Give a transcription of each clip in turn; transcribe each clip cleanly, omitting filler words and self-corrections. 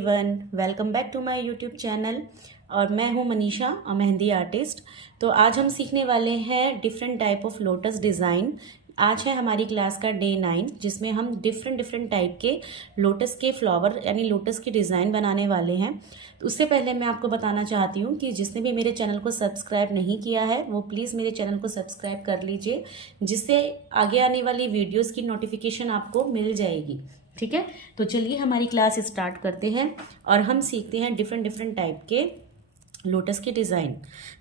Everyone, welcome back to my YouTube channel. और मैं हूं मनीषा, मेहंदी आर्टिस्ट। तो आज हम सीखने वाले हैं different type of lotus design. आज है हमारी क्लास का डे 9, जिसमें हम डिफरेंट टाइप के लोटस के फ्लावर यानी लोटस की डिज़ाइन बनाने वाले हैं। तो उससे पहले मैं आपको बताना चाहती हूँ कि जिसने भी मेरे चैनल को सब्सक्राइब नहीं किया है वो प्लीज़ मेरे चैनल को सब्सक्राइब कर लीजिए, जिससे आगे आने वाली वीडियोज़ की नोटिफिकेशन आपको मिल जाएगी। ठीक है, तो चलिए हमारी क्लास स्टार्ट करते हैं और हम सीखते हैं डिफरेंट टाइप के लोटस के डिज़ाइन।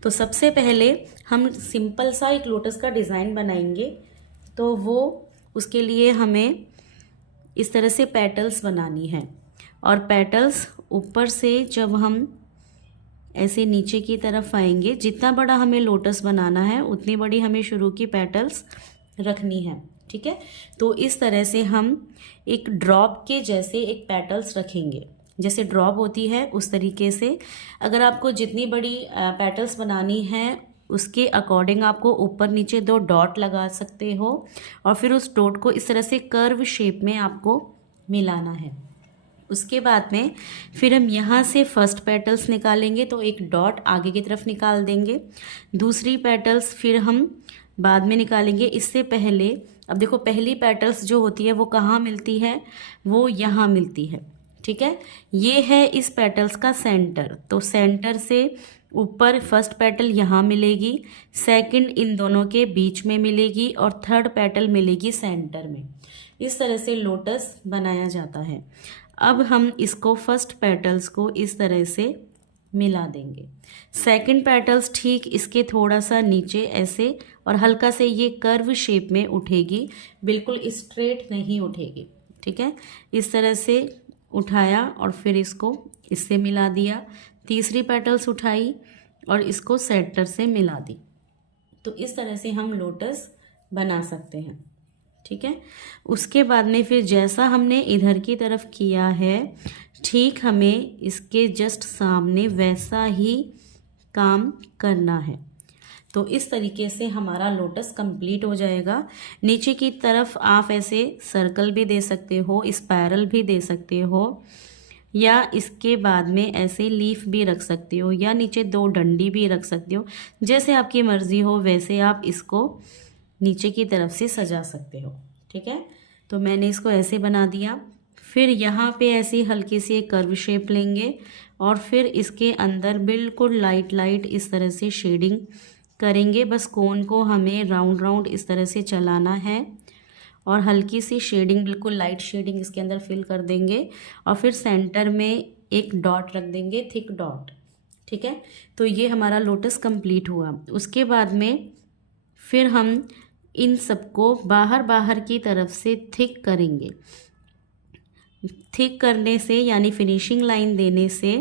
तो सबसे पहले हम सिंपल सा एक लोटस का डिज़ाइन बनाएंगे। तो वो उसके लिए हमें इस तरह से पेटल्स बनानी है, और पेटल्स ऊपर से जब हम ऐसे नीचे की तरफ आएंगे, जितना बड़ा हमें लोटस बनाना है उतनी बड़ी हमें शुरू की पेटल्स रखनी है। ठीक है, तो इस तरह से हम एक ड्रॉप के जैसे एक पेटल्स रखेंगे, जैसे ड्रॉप होती है उस तरीके से। अगर आपको जितनी बड़ी पेटल्स बनानी है उसके अकॉर्डिंग आपको ऊपर नीचे 2 डॉट लगा सकते हो, और फिर उस डॉट को इस तरह से कर्व शेप में आपको मिलाना है। उसके बाद में फिर हम यहाँ से फर्स्ट पेटल्स निकालेंगे, तो एक डॉट आगे की तरफ निकाल देंगे। दूसरी पेटल्स फिर हम बाद में निकालेंगे। इससे पहले अब देखो, पहली पेटल्स जो होती है वो कहाँ मिलती है, वो यहाँ मिलती है। ठीक है, ये है इस पेटल्स का सेंटर। तो सेंटर से ऊपर फर्स्ट पेटल यहाँ मिलेगी, सेकंड इन दोनों के बीच में मिलेगी, और थर्ड पेटल मिलेगी सेंटर में। इस तरह से लोटस बनाया जाता है। अब हम इसको फर्स्ट पेटल्स को इस तरह से मिला देंगे। सेकंड पेटल्स ठीक इसके थोड़ा सा नीचे ऐसे, और हल्का से ये कर्व शेप में उठेगी, बिल्कुल स्ट्रेट नहीं उठेगी। ठीक है, इस तरह से उठाया और फिर इसको इससे मिला दिया। तीसरी पेटल्स उठाई और इसको सेंटर से मिला दी। तो इस तरह से हम लोटस बना सकते हैं। ठीक है, उसके बाद में फिर जैसा हमने इधर की तरफ किया है, ठीक हमें इसके जस्ट सामने वैसा ही काम करना है। तो इस तरीके से हमारा लोटस कंप्लीट हो जाएगा। नीचे की तरफ आप ऐसे सर्कल भी दे सकते हो, स्पायरल भी दे सकते हो, या इसके बाद में ऐसे लीफ भी रख सकते हो, या नीचे 2 डंडी भी रख सकते हो। जैसे आपकी मर्ज़ी हो वैसे आप इसको नीचे की तरफ से सजा सकते हो। ठीक है, तो मैंने इसको ऐसे बना दिया। फिर यहाँ पे ऐसी हल्की सी एक कर्व शेप लेंगे, और फिर इसके अंदर बिल्कुल लाइट इस तरह से शेडिंग करेंगे। बस कोन को हमें राउंड इस तरह से चलाना है, और हल्की सी शेडिंग, बिल्कुल लाइट शेडिंग इसके अंदर फिल कर देंगे, और फिर सेंटर में एक डॉट रख देंगे, थिक डॉट। ठीक है, तो ये हमारा लोटस कंप्लीट हुआ। उसके बाद में फिर हम इन सबको बाहर की तरफ से थिक करेंगे। थिक करने से यानी फिनिशिंग लाइन देने से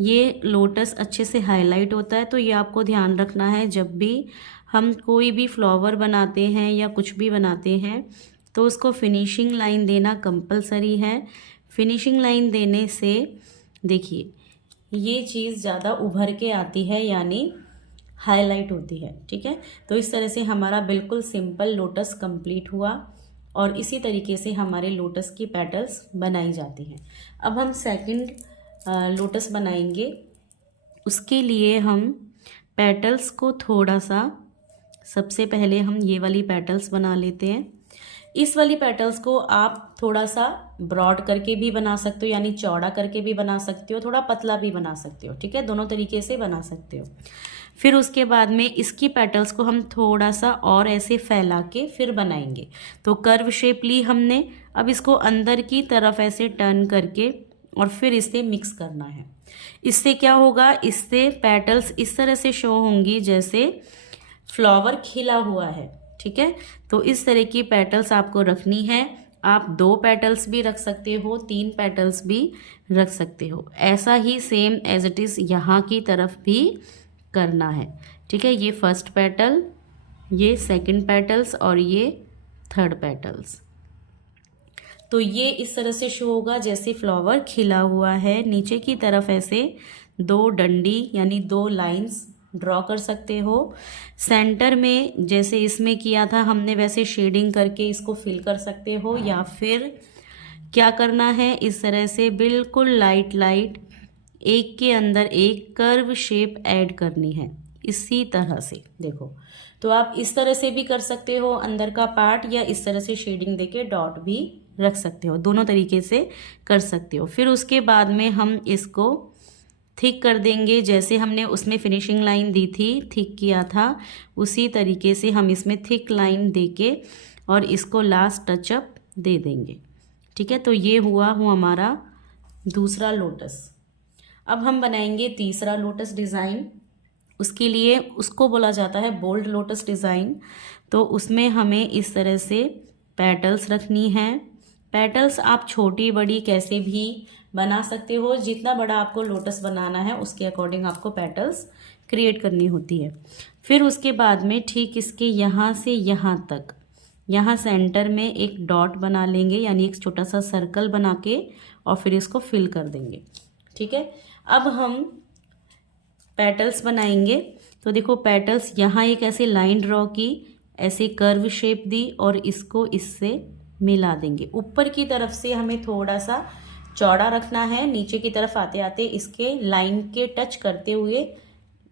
ये लोटस अच्छे से हाईलाइट होता है। तो ये आपको ध्यान रखना है, जब भी हम कोई भी फ्लावर बनाते हैं या कुछ भी बनाते हैं तो उसको फिनिशिंग लाइन देना कंपलसरी है। फिनिशिंग लाइन देने से देखिए ये चीज़ ज़्यादा उभर के आती है, यानी हाईलाइट होती है। ठीक है, तो इस तरह से हमारा बिल्कुल सिंपल लोटस कंप्लीट हुआ, और इसी तरीके से हमारे लोटस की पेटल्स बनाई जाती हैं। अब हम सेकंड लोटस बनाएंगे। उसके लिए हम पेटल्स को थोड़ा सा, सबसे पहले हम ये वाली पेटल्स बना लेते हैं। इस वाली पेटल्स को आप थोड़ा सा ब्रॉड करके भी बना सकते हो, यानी चौड़ा करके भी बना सकते हो, थोड़ा पतला भी बना सकते हो। ठीक है, दोनों तरीके से बना सकते हो। फिर उसके बाद में इसकी पेटल्स को हम थोड़ा सा और ऐसे फैला के फिर बनाएंगे। तो कर्व शेप ली हमने, अब इसको अंदर की तरफ ऐसे टर्न करके और फिर इसे मिक्स करना है। इससे क्या होगा, इससे पेटल्स इस तरह से शो होंगी जैसे फ्लावर खिला हुआ है। ठीक है, तो इस तरह की पेटल्स आपको रखनी है। आप 2 पेटल्स भी रख सकते हो, 3 पेटल्स भी रख सकते हो। ऐसा ही सेम एज इट इज़ यहाँ की तरफ भी करना है। ठीक है, ये फर्स्ट पेटल, ये सेकंड पेटल्स, और ये थर्ड पेटल्स। तो ये इस तरह से शो होगा जैसे फ्लावर खिला हुआ है। नीचे की तरफ ऐसे 2 डंडी यानी 2 लाइंस ड्रॉ कर सकते हो। सेंटर में जैसे इसमें किया था हमने वैसे शेडिंग करके इसको फिल कर सकते हो, या फिर क्या करना है, इस तरह से बिल्कुल लाइट लाइट एक के अंदर एक कर्व शेप ऐड करनी है। इसी तरह से देखो, तो आप इस तरह से भी कर सकते हो अंदर का पार्ट, या इस तरह से शेडिंग देके डॉट भी रख सकते हो, दोनों तरीके से कर सकते हो। फिर उसके बाद में हम इसको थिक कर देंगे, जैसे हमने उसमें फिनिशिंग लाइन दी थी, थिक किया था, उसी तरीके से हम इसमें थिक लाइन देके और इसको लास्ट टचअप दे देंगे। ठीक है, तो ये हुआ हमारा दूसरा लोटस। अब हम बनाएंगे तीसरा लोटस डिज़ाइन। उसके लिए उसको बोला जाता है बोल्ड लोटस डिज़ाइन। तो उसमें हमें इस तरह से पेटल्स रखनी है। पेटल्स आप छोटी बड़ी कैसे भी बना सकते हो, जितना बड़ा आपको लोटस बनाना है उसके अकॉर्डिंग आपको पेटल्स क्रिएट करनी होती है। फिर उसके बाद में ठीक इसके यहाँ से यहाँ तक, यहाँ सेंटर में एक डॉट बना लेंगे, यानी एक छोटा सा सर्कल बना के, और फिर इसको फिल कर देंगे। ठीक है, अब हम पेटल्स बनाएंगे। तो देखो पेटल्स, यहाँ एक ऐसे लाइन ड्रॉ की, ऐसे कर्व शेप दी और इसको इससे मिला देंगे। ऊपर की तरफ से हमें थोड़ा सा चौड़ा रखना है, नीचे की तरफ आते आते इसके लाइन के टच करते हुए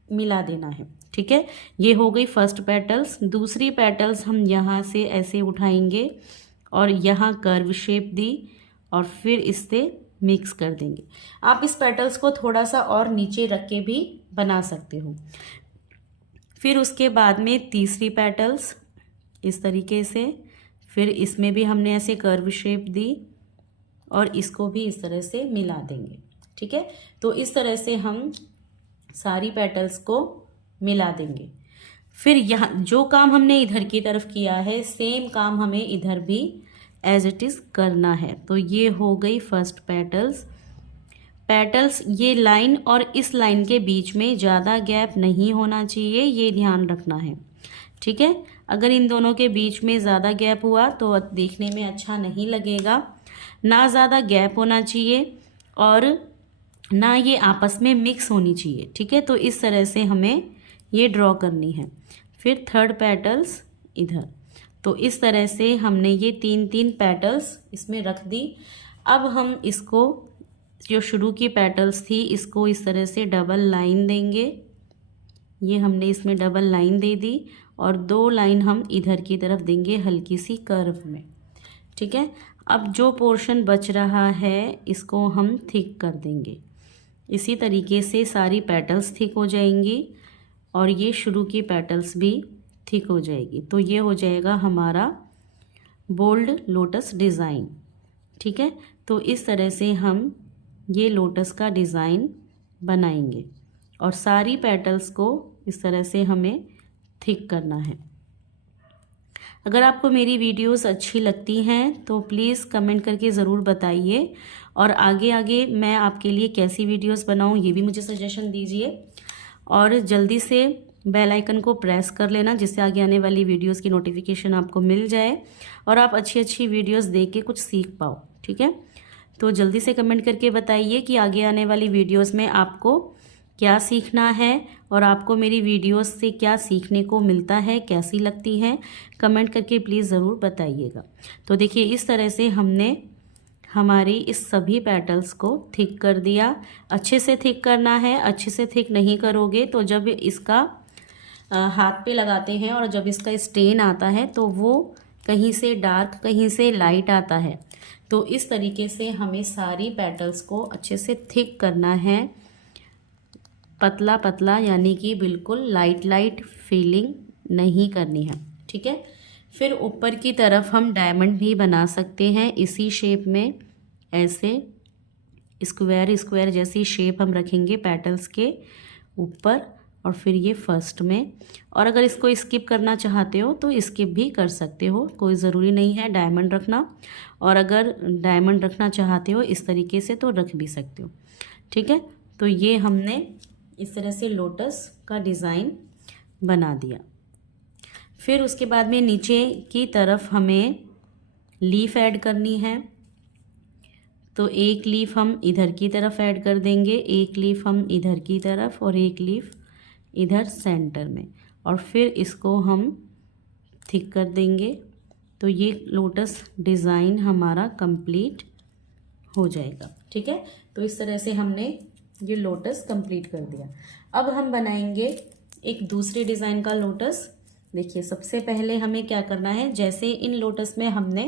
मिला देना है। ठीक है, ये हो गई फर्स्ट पेटल्स। दूसरी पेटल्स हम यहाँ से ऐसे उठाएंगे और यहाँ कर्व शेप दी और फिर इससे मिक्स कर देंगे। आप इस पेटल्स को थोड़ा सा और नीचे रख के भी बना सकते हो। फिर उसके बाद में तीसरी पेटल्स इस तरीके से, फिर इसमें भी हमने ऐसे कर्व शेप दी और इसको भी इस तरह से मिला देंगे। ठीक है, तो इस तरह से हम सारी पेटल्स को मिला देंगे। फिर यहाँ जो काम हमने इधर की तरफ किया है, सेम काम हमें इधर भी एज इट इज़ करना है। तो ये हो गई फर्स्ट पेटल्स। ये लाइन और इस लाइन के बीच में ज़्यादा गैप नहीं होना चाहिए, ये ध्यान रखना है। ठीक है, अगर इन दोनों के बीच में ज़्यादा गैप हुआ तो देखने में अच्छा नहीं लगेगा। ना ज़्यादा गैप होना चाहिए और ना ये आपस में मिक्स होनी चाहिए। ठीक है, तो इस तरह से हमें ये ड्रॉ करनी है। फिर थर्ड पेटल्स इधर, तो इस तरह से हमने ये तीन तीन पेटल्स इसमें रख दी। अब हम इसको, जो शुरू की पेटल्स थी, इसको इस तरह से डबल लाइन देंगे। ये हमने इसमें डबल लाइन दे दी और 2 लाइन हम इधर की तरफ देंगे हल्की सी कर्व में। ठीक है, अब जो पोर्शन बच रहा है इसको हम थिक कर देंगे। इसी तरीके से सारी पेटल्स थिक हो जाएंगी और ये शुरू की पेटल्स भी थिक हो जाएगी। तो ये हो जाएगा हमारा बोल्ड लोटस डिज़ाइन। ठीक है, तो इस तरह से हम ये लोटस का डिज़ाइन बनाएंगे और सारी पेटल्स को इस तरह से हमें थिक करना है। अगर आपको मेरी वीडियोस अच्छी लगती हैं तो प्लीज़ कमेंट करके ज़रूर बताइए, और आगे आगे मैं आपके लिए कैसी वीडियोस बनाऊं ये भी मुझे सजेशन दीजिए। और जल्दी से बेल आइकन को प्रेस कर लेना, जिससे आगे आने वाली वीडियोस की नोटिफिकेशन आपको मिल जाए और आप अच्छी अच्छी वीडियोस देख के कुछ सीख पाओ। ठीक है, तो जल्दी से कमेंट करके बताइए कि आगे आने वाली वीडियोस में आपको क्या सीखना है और आपको मेरी वीडियोस से क्या सीखने को मिलता है, कैसी लगती हैं, कमेंट करके प्लीज़ ज़रूर बताइएगा। तो देखिए इस तरह से हमने हमारी इस सभी पेटल्स को थिक कर दिया। अच्छे से थिक करना है, अच्छे से थिक नहीं करोगे तो जब इसका हाथ पे लगाते हैं और जब इसका स्टेन आता है तो वो कहीं से डार्क कहीं से लाइट आता है। तो इस तरीके से हमें सारी पेटल्स को अच्छे से थिक करना है, पतला पतला, यानी कि बिल्कुल लाइट लाइट फीलिंग नहीं करनी है। ठीक है, फिर ऊपर की तरफ हम डायमंड भी बना सकते हैं इसी शेप में। ऐसे स्क्वायर स्क्वायर जैसी शेप हम रखेंगे पेटल्स के ऊपर और फिर ये फर्स्ट में। और अगर इसको स्किप करना चाहते हो तो स्किप भी कर सकते हो, कोई ज़रूरी नहीं है डायमंड रखना। और अगर डायमंड रखना चाहते हो इस तरीके से तो रख भी सकते हो। ठीक है, तो ये हमने इस तरह से लोटस का डिज़ाइन बना दिया। फिर उसके बाद में नीचे की तरफ हमें लीफ ऐड करनी है। तो एक लीफ हम इधर की तरफ ऐड कर देंगे, एक लीफ हम इधर की तरफ और एक लीफ इधर सेंटर में, और फिर इसको हम थिक कर देंगे। तो ये लोटस डिज़ाइन हमारा कंप्लीट हो जाएगा। ठीक है, तो इस तरह से हमने ये लोटस कंप्लीट कर दिया। अब हम बनाएंगे एक दूसरे डिज़ाइन का लोटस। देखिए, सबसे पहले हमें क्या करना है, जैसे इन लोटस में हमने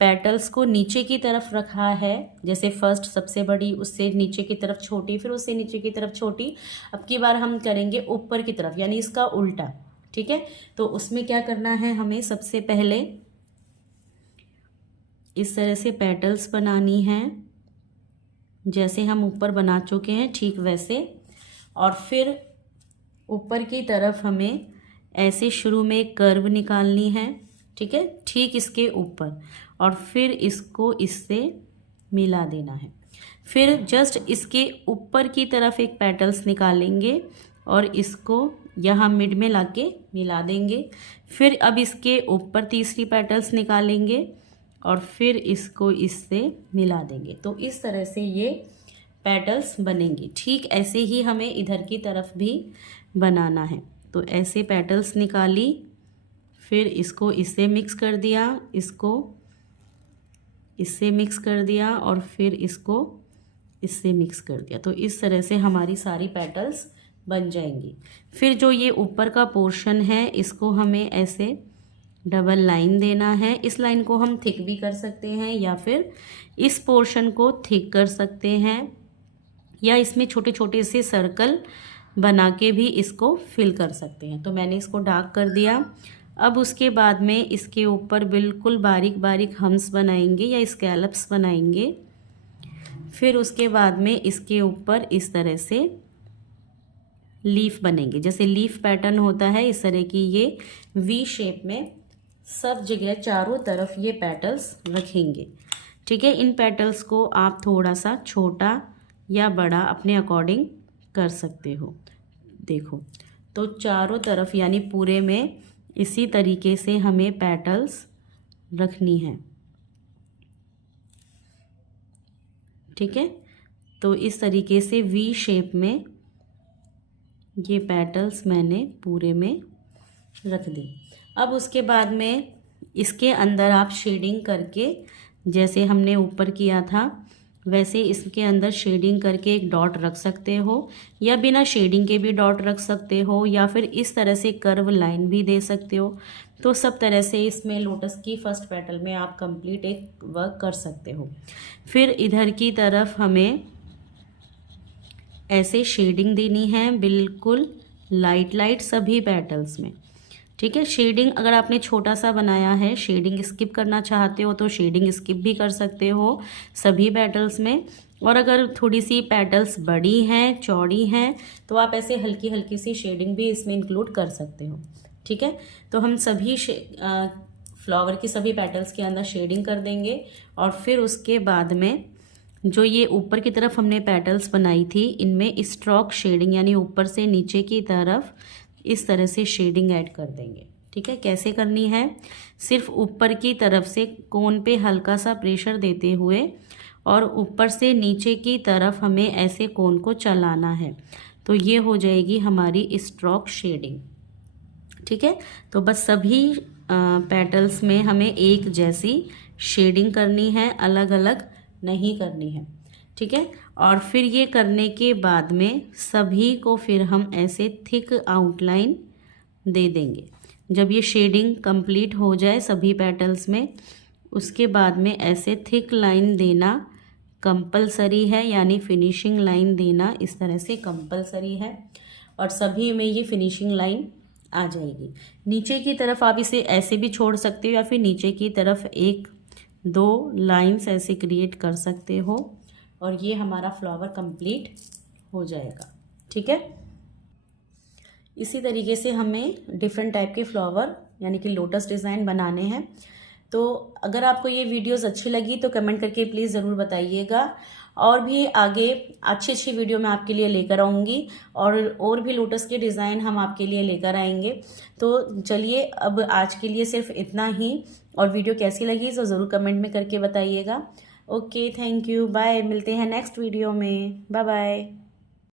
पेटल्स को नीचे की तरफ रखा है, जैसे फर्स्ट सबसे बड़ी, उससे नीचे की तरफ छोटी, फिर उससे नीचे की तरफ छोटी, अब की बार हम करेंगे ऊपर की तरफ, यानी इसका उल्टा। ठीक है, तो उसमें क्या करना है, हमें सबसे पहले इस तरह से पेटल्स बनानी है, जैसे हम ऊपर बना चुके हैं ठीक वैसे। और फिर ऊपर की तरफ हमें ऐसे शुरू में एक कर्व निकालनी है। ठीक है, ठीक इसके ऊपर, और फिर इसको इससे मिला देना है। फिर जस्ट इसके ऊपर की तरफ एक पेटल्स निकालेंगे और इसको यहाँ मिड में लाके मिला देंगे। फिर अब इसके ऊपर तीसरी पेटल्स निकालेंगे और फिर इसको इससे मिला देंगे। तो इस तरह से ये पेटल्स बनेंगे। ठीक ऐसे ही हमें इधर की तरफ भी बनाना है। तो ऐसे पेटल्स निकाली, फिर इसको इससे मिक्स कर दिया, इसको इससे मिक्स कर दिया और फिर इसको इससे मिक्स कर दिया। तो इस तरह से हमारी सारी पेटल्स बन जाएंगी। फिर जो ये ऊपर का पोर्शन है, इसको हमें ऐसे डबल लाइन देना है। इस लाइन को हम थिक भी कर सकते हैं या फिर इस पोर्शन को थिक कर सकते हैं, या इसमें छोटे छोटे से सर्कल बना के भी इसको फिल कर सकते हैं। तो मैंने इसको डार्क कर दिया। अब उसके बाद में इसके ऊपर बिल्कुल बारीक बारीक हम्स बनाएंगे या स्कैलप्स बनाएंगे। फिर उसके बाद में इसके ऊपर इस तरह से लीफ बनेंगे, जैसे लीफ पैटर्न होता है इस तरह की। ये वी शेप में सब जगह चारों तरफ ये पेटल्स रखेंगे। ठीक है, इन पेटल्स को आप थोड़ा सा छोटा या बड़ा अपने अकॉर्डिंग कर सकते हो। देखो, तो चारों तरफ यानी पूरे में इसी तरीके से हमें पेटल्स रखनी है। ठीक है, तो इस तरीके से वी शेप में ये पेटल्स मैंने पूरे में रख दी। अब उसके बाद में इसके अंदर आप शेडिंग करके, जैसे हमने ऊपर किया था वैसे इसके अंदर शेडिंग करके एक डॉट रख सकते हो, या बिना शेडिंग के भी डॉट रख सकते हो, या फिर इस तरह से कर्व लाइन भी दे सकते हो। तो सब तरह से इसमें लोटस की फर्स्ट पेटल में आप कंप्लीट एक वर्क कर सकते हो। फिर इधर की तरफ हमें ऐसे शेडिंग देनी है, बिल्कुल लाइट लाइट सभी पेटल्स में। ठीक है, शेडिंग अगर आपने छोटा सा बनाया है, शेडिंग स्किप करना चाहते हो तो शेडिंग स्किप भी कर सकते हो सभी पेटल्स में। और अगर थोड़ी सी पेटल्स बड़ी हैं, चौड़ी हैं, तो आप ऐसे हल्की हल्की सी शेडिंग भी इसमें इंक्लूड कर सकते हो। ठीक है, तो हम सभी फ्लावर की सभी पेटल्स के अंदर शेडिंग कर देंगे। और फिर उसके बाद में जो ये ऊपर की तरफ हमने पेटल्स बनाई थी, इनमें स्ट्रोक शेडिंग यानी ऊपर से नीचे की तरफ इस तरह से शेडिंग ऐड कर देंगे। ठीक है, कैसे करनी है, सिर्फ ऊपर की तरफ से कोन पे हल्का सा प्रेशर देते हुए और ऊपर से नीचे की तरफ हमें ऐसे कोन को चलाना है। तो ये हो जाएगी हमारी स्ट्रोक शेडिंग। ठीक है, तो बस सभी पेटल्स में हमें एक जैसी शेडिंग करनी है, अलग अलग नहीं करनी है। ठीक है, और फिर ये करने के बाद में सभी को फिर हम ऐसे थिक आउटलाइन दे देंगे। जब ये शेडिंग कंप्लीट हो जाए सभी पेटल्स में, उसके बाद में ऐसे थिक लाइन देना कंपलसरी है, यानी फिनिशिंग लाइन देना इस तरह से कंपलसरी है। और सभी में ये फिनिशिंग लाइन आ जाएगी। नीचे की तरफ आप इसे ऐसे भी छोड़ सकते हो, या फिर नीचे की तरफ एक दो लाइंस ऐसे क्रिएट कर सकते हो, और ये हमारा फ्लावर कंप्लीट हो जाएगा। ठीक है, इसी तरीके से हमें डिफरेंट टाइप के फ्लावर यानी कि लोटस डिज़ाइन बनाने हैं। तो अगर आपको ये वीडियोस अच्छी लगी तो कमेंट करके प्लीज़ ज़रूर बताइएगा। और भी आगे अच्छी अच्छी वीडियो मैं आपके लिए लेकर आऊँगी, और भी लोटस के डिज़ाइन हम आपके लिए लेकर आएंगे। तो चलिए, अब आज के लिए सिर्फ इतना ही। और वीडियो कैसी लगी तो ज़रूर कमेंट में करके बताइएगा। Okay, thank you, bye. मिलते हैं नेक्स्ट वीडियो में। Bye bye.